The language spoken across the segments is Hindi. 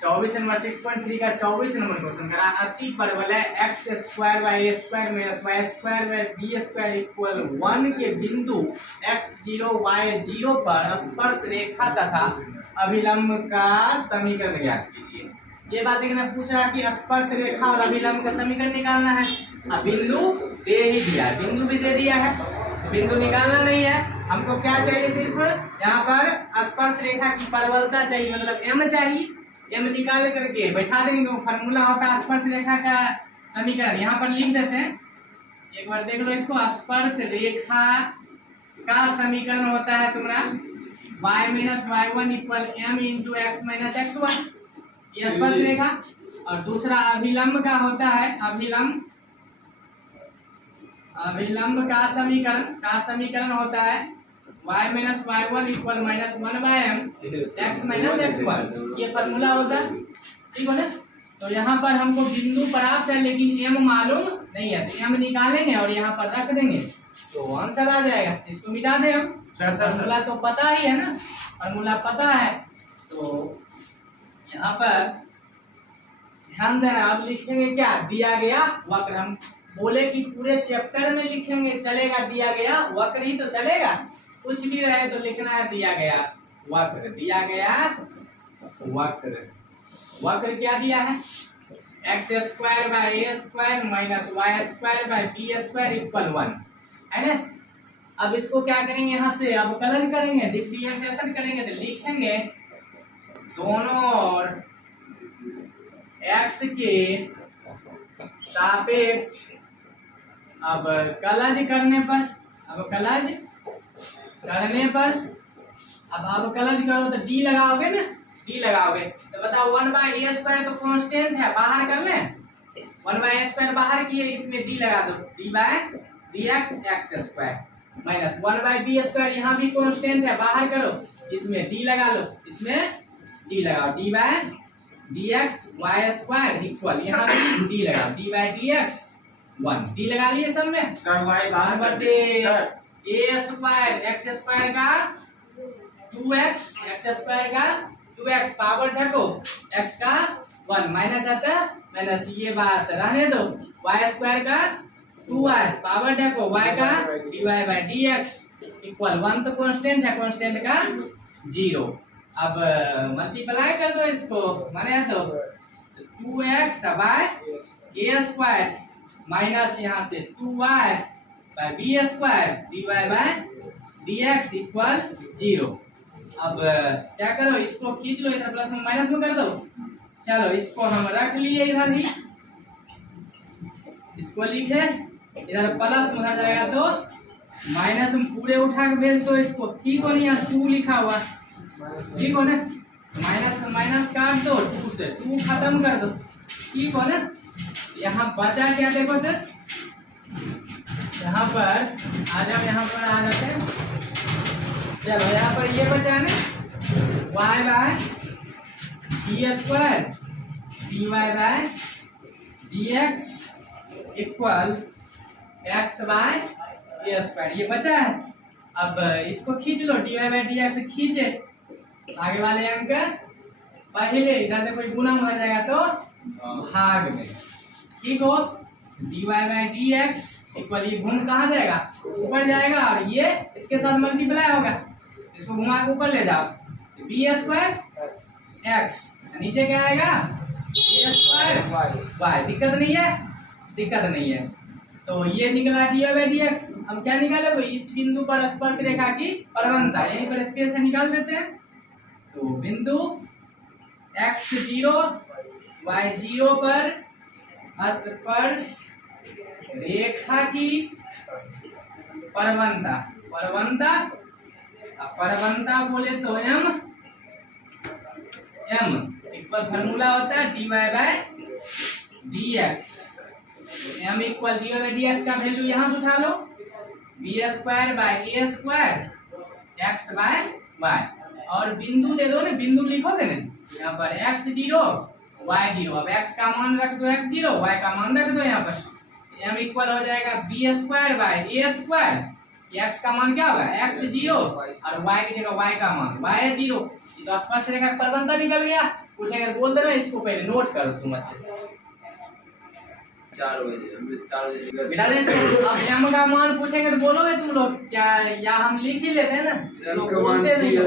24 नंबर 6.3 का 24 नंबर क्वेश्चन करा। अति परवलय x square by A square minus y square by b square equal 1 के बिंदु x0 y0 पर स्पर्श रेखा तथा अभिलंब का समीकरण ज्ञात कीजिए। ये बात देखना पूछ रहा कि स्पर्श रेखा और अभिलंब का समीकरण निकालना है। अब बिंदु दे ही दिया, बिंदु भी दे दिया है, बिंदु निकालना नहीं है हमको। क्या चाहिए? सिर्फ यहाँ पर स्पर्श रेखा की परवलता चाहिए, मतलब m चाहिए। m निकाल करके बैठा देंगे, फार्मूला होता है स्पर्श रेखा का समीकरण। यहाँ पर लिख देते हैं, एक बार देख लो इसको। स्पर्श रेखा का समीकरण होता है तुम्हारा y minus y1 equal m into x minus x1, ये स्पर्श रेखा। और दूसरा अभिलंब का होता है, अभिलंब का समीकरण होता है y minus y1 equal minus 1/m x minus x1, ये फार्मूला होता है। ठीक हो ना? तो यहाँ पर हमको बिंदु प्राप्त है लेकिन m मालूम नहीं है, तो m निकालेंगे और यहाँ पर रख देंगे तो आंसर आ जाएगा। इसको मिटा दें हम। फार्मूला तो पता ही है ना, फार्मूला पता है। तो यहाँ पर ध्यान देना। अब लिखेंगे क्या? दिया गया वक्र। हम बोले कि पूरे चैप्टर में लिखेंगे चलेगा, दिया गया वक्र ही तो चलेगा, कुछ भी रहे तो लिखना है दिया गया वक्र। दिया गया वक्र, वक्र क्या दिया है? X square by A square minus y square by b square equal 1 है ना। अब इसको क्या करेंगे? यहाँ से अवकलन करेंगे, डिफरेंशिएशन करेंगे तो लिखेंगे दोनों ओर x के सापेक्ष अब कलज करने पर, अब अवकलज करो तो d लगाओगे ना, d लगाओगे तो बताओ 1/a स्क्वायर तो कांस्टेंट है, बाहर कर लें। 1/a स्क्वायर बाहर किए, इसमें d लगा दो, d/dx x square minus 1/b square, यहाँ भी कांस्टेंट है, बाहर करो, इसमें d लगा लो, इसमें d लगाओ, d/dx y स्क्वायर इक्वल, यहाँ भी d लगाओ, d/dx 1, d लगा लिए सब में। सर y बाहर कर बटे sir a square x square का 2x, एक्स स्क्वायर का 2x पावर ढको, x का 1 माइनस आता है, माइनस ये बात रहने दो, y स्क्वायर का 2y पावर ढको, y का dy/dx इक्वल 1 तो कांस्टेंट है, कांस्टेंट का 0। अब मल्टीप्लाई कर दो इसको, माने तो 2x bye a square minus यहाँ से 2y bye B square dy/dx equal 0। अब क्या करो? इसको खींच लो, इधर प्लस में माइनस में कर दो। चलो इसको हम रख लिए इधर ही, इसको लिखे, इधर प्लस में आ जाएगा तो माइनस में पूरे उठा के भेज दो इसको। ठीक हो नहीं? यहाँ 2 लिखा हुआ, ठीक हो ना? माइनस माइनस काट दो, 2 से 2 खत्म कर दो, ठीक हो ना? यहाँ बचा क्या? देखो तो यहाँ पर आ जाओ, यहाँ पर आ जाते हैं। चलो यहाँ पर ये बचा ना y by D square dy/dx equal x by A square, ये बचा है। अब इसको खींच लो, dy/dx खींचे, आगे वाले अंक पहले इधर से कोई गुना हो जाएगा तो भाग में, ठीक हो? dy/dx इक्वल, ये घूम कहाँ जाएगा? ऊपर जाएगा, और ये इसके साथ मल्टीप्लाई होगा, इसको घुमा के ऊपर ले जाओ, बी स्क्वायर एक्स, नीचे क्या आएगा? ए स्क्वायर वाई। दिक्कत नहीं है, दिक्कत नहीं है। तो ये निकला dy/dx। हम क्या निकाले? इस बिंदु पर स्पर्श रेखा की परवलता, यहीं पर स्पेस से निकाल देते हैं। तो बिंदु x0 y0 पर स्पर्श रेखा की परवलता बोले तो m इक्वल फार्मूला होता है dy/dx। m इक्वल dy/dx का वैल्यू यहाँ से उठा लो, B square by A square X by Y, और बिंदु दे दो ना, बिंदु लिखोगे ना यहाँ पर x0 y0। अब x का मान रख दो x0, y का मान रख दो यहाँ पर, m इक्वल हो जाएगा b square by A square x का मान क्या होगा, एक्स 0 और वाई की जगह वाई का मान वाई है 0। ये तो स्पर्श रेखा का प्रबंधन निकल गया। पूछेंगे बोल देना, इसको पहले नोट करो तुम अच्छे से। 4 बजे हमने 4 बजे बेटा अब m का मान पूछेंगे तो बोलोगे तुम लोग क्या, या हम लिख ही लेते हैं ना, लोग बोलते नहीं हो,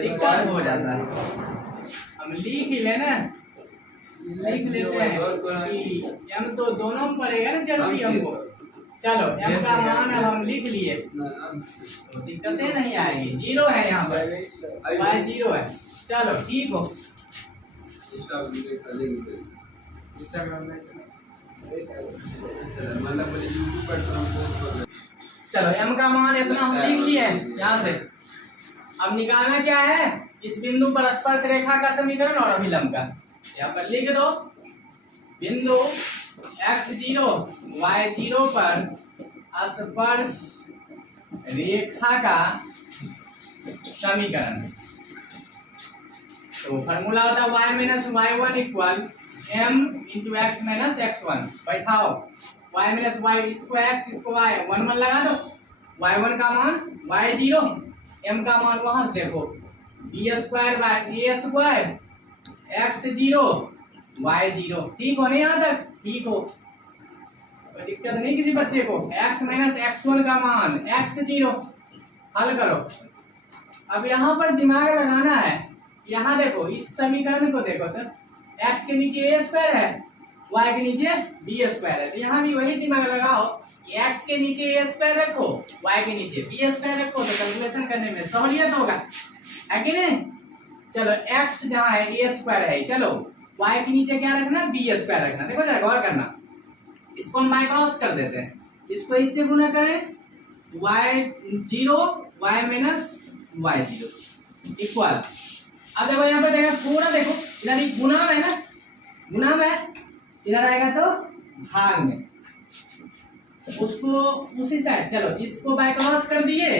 दिक्कत हो जाता है। हम लिख ही लेना, लिख लेते हैं कि m तो दोनों में पड़ेगा ना जरूरी हमको। चलो m का मान अब हम लिख लिए तो दिक्कतें नहीं आएगी। 0 है यहाँ पर, y 0 है। चलो ठीक हो, चलो m का मान इतना हम लिख लिए यहाँ से। अब निकालना क्या है, इस बिंदु पर स्पर्श रेखा का समीकरण और अभिलंब का। यहाँ पर लिख दो, बिंदु x0 y0 पर स्पर्श रेखा का समीकरण। तो फॉर्मूला होता है y minus y1 equal m into x minus x1। बैठाओ y minus y, इसको x इसको y, 1 1 लगा दो। y1 का मान y0, m का मान वहां से देखो b square by a square x0 y0। ठीक हो नहीं यहाँ तक, ठीक हो, कोई दिक्कत नहीं किसी बच्चे को। x माइनस x1 का मान x0 हल करो। अब यहाँ पर दिमाग लगाना है, यहाँ देखो इस समीकरण को देखो तो x के नीचे a स्क्वायर है, y के नीचे b स्क्वायर है, तो यहाँ भी वही दिमाग लगाओ, x के नीचे a स्क्वायर रखो, y के नीचे b स्क्वायर रखो, तो कैलकुलेशन करने में सहूलियत होगा, है कि नहीं। चलो x जहाँ है a स्क्वायर है, चलो y के नीचे क्या रखना, b स्क्वायर रखना। देखो जरा गौर करना, इसको हम बाय क्रॉस कर देते हैं, इसको इससे गुना करें y0 y minus y0 equal. अब देखो यहाँ पर देखा पूरा, देखो इधर एक गुना में ना, गुना में इधर आएगा तो भाग में, उसको उसी साइड, चलो इसको बाय क्रॉस कर दिए,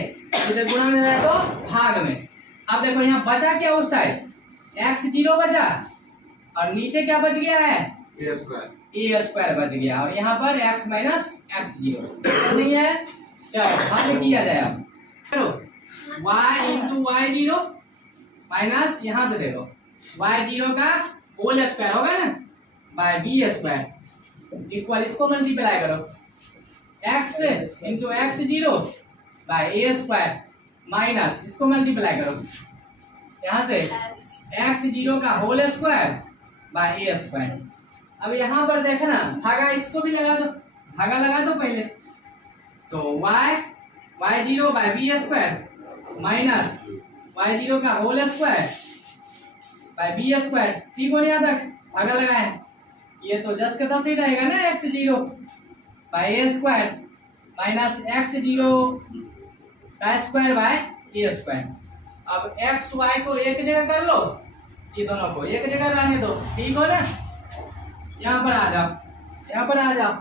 इधर गुना में जाए तो भाग में। अब देखो यहाँ बचा क्या, उस साइड x0 बचा और नीचे क्या बच गया है, a स्क्वायर बच गया, और यहाँ पर x माइनस x0 नहीं है। चलो हल किया जाए, अब चलो y इंटू y0 माइनस यहाँ से देखो y0 का होल स्क्वायर होगा ना बाय b स्क्वायर इक्वल, इसको मल्टीप्लाई करो x into x0 by a square minus इसको मल्टीप्लाई करो यहाँ से x0 का whole square by a square. अब यहाँ पर देखना भागा, इसको भी लगा दो, भागा लगा दो पहले, तो y0 by b square minus y0 का whole square by b square. ठीक हो यहाँ तक, भागा लगाए, ये तो जस्ट का तस ही रहेगा ना, x0 by a square minus x0 का स्क्वायर बाय a स्क्वायर। अब x y को एक जगह कर लो, ये दोनों को एक जगह रहने दो, ठीक हो ना। यहाँ पर आ जाओ, यहाँ पर आ जाओ,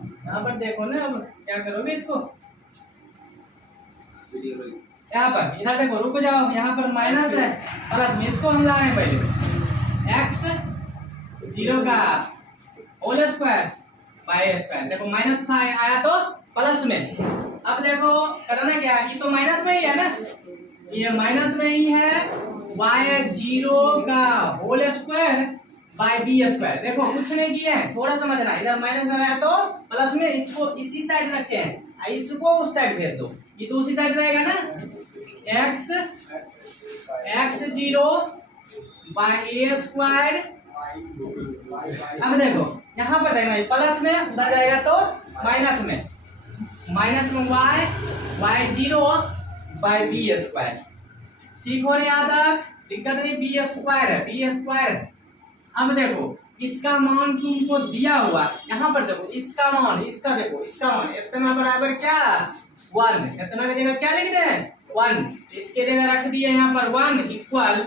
यहाँ पर देखो ना, अब क्या करोगे इसको, यहाँ पर इधर देखो, रुक जाओ, यहाँ पर माइनस है प्लस में, इसको हम ला रहे हैं पहले x0 का होल स्क्वायर बाय स्क्वायर। देखो माइनस था आया तो प्लस में, अब देखो करना क्या, ये तो माइनस में ही है ना, ये माइनस में ही है, y0 का whole square by b square. देखो कुछ नहीं किए हैं, थोड़ा समझना, इधर माइनस में आया तो प्लस में, इसको इसी साइड रखे हैं, इसको उस साइड भेज दो, ये तो उसी साइड रहेगा ना, x0 बाय a स्क्वायर। अब देखो यहाँ पर देखना, प्लस में उधर जाएगा तो माइनस में y0 बाय b स्क्वायर। ठीक हो रही यहाँ तक, दिक्कत नहीं, b स्क्वायर है, b स्क्वायर। अब देखो इसका मान तुमको दिया हुआ, यहाँ पर देखो इसका मान, इसका देखो इसका मान इतना बराबर क्या 1, इतना की जगह क्या लिख रहे हैं 1, इसके जगह रख दिए यहाँ पर 1 equal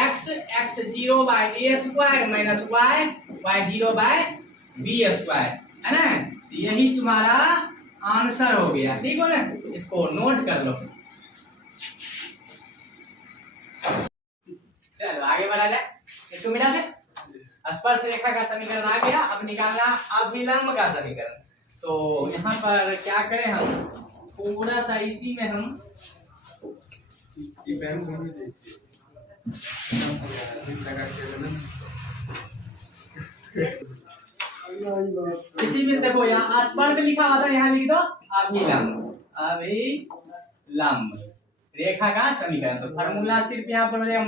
x0 by a square minus y0 by b square, है ना। यही तुम्हारा आंसर हो गया, ठीक हो ना, इसको नोट कर लो। चलो आगे बढ़ा जाए, इसको मिला दे, स्पर्श रेखा का समीकरण आ गया। अब निकालना अभिलंब का समीकरण। तो यहाँ पर क्या करें हम, थोड़ा सा इसी में हम इसी में देखो यहाँ स्पर्श लिखा हुआ था, यहाँ लिख दो अभिलंब रेखा का समीकरण। तो फार्मूला सिर्फ यहाँ पर हो जाएगा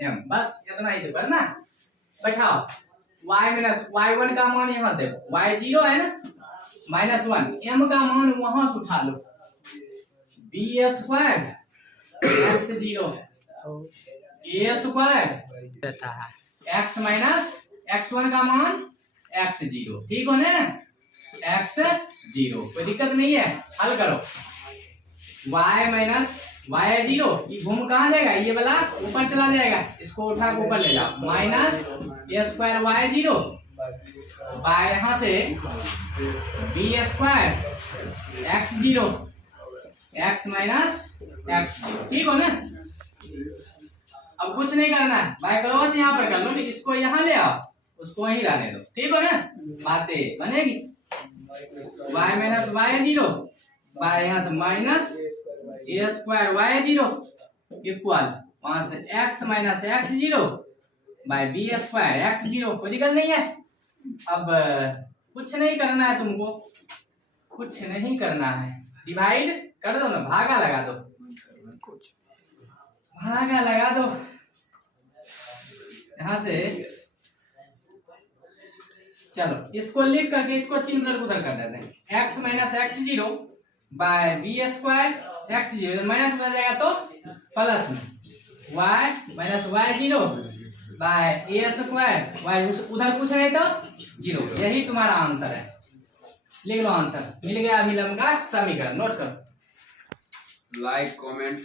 -1/m, बस इतना ही तो करना। बैठाओ y माइनस y1 का मान यहाँ देखो, y0 है ना -1, m का मान वहां से उठा लो, b² x0 a² x minus x1 का मान x0, ठीक हो ना, x0 कोई दिक्कत नहीं है। हल करो y माइनस y0, ये घूम कहाँ जाएगा, ये वाला ऊपर चला जाएगा, इसको उठा के ऊपर ले जाओ, माइनस a² y0 बाय यहाँ से b² x0 x minus x0, ठीक हो ना। अब कुछ नहीं करना है, बाय क्रॉस यहाँ पर कर लो, इसको यहाँ ले आओ, उसको वहीं रहने दो, ठीक हो ना, बातें बनेगी। y माइनस y0 बाय यहाँ से माइनस a² y0 इक्वल वहां से x minus x0 bye b² x0, कोई दिक्कत नहीं है। अब कुछ नहीं करना है तुमको, कुछ नहीं करना है, डिवाइड कर दो ना, भागा लगा दो, भागा लगा दो यहाँ से। चलो इसको लिख करके इसको चिन्ह करके उधर कर देते हैं, x minus x0 bye b² x0, minus बन जाएगा तो प्लस में y minus y0 bye a² y, उधर कुछ नहीं तो 0, यही तुम्हारा आंसर है। लिख लो आंसर, मिल गया अभिलंब का समीकरण, नोट करो। Like comment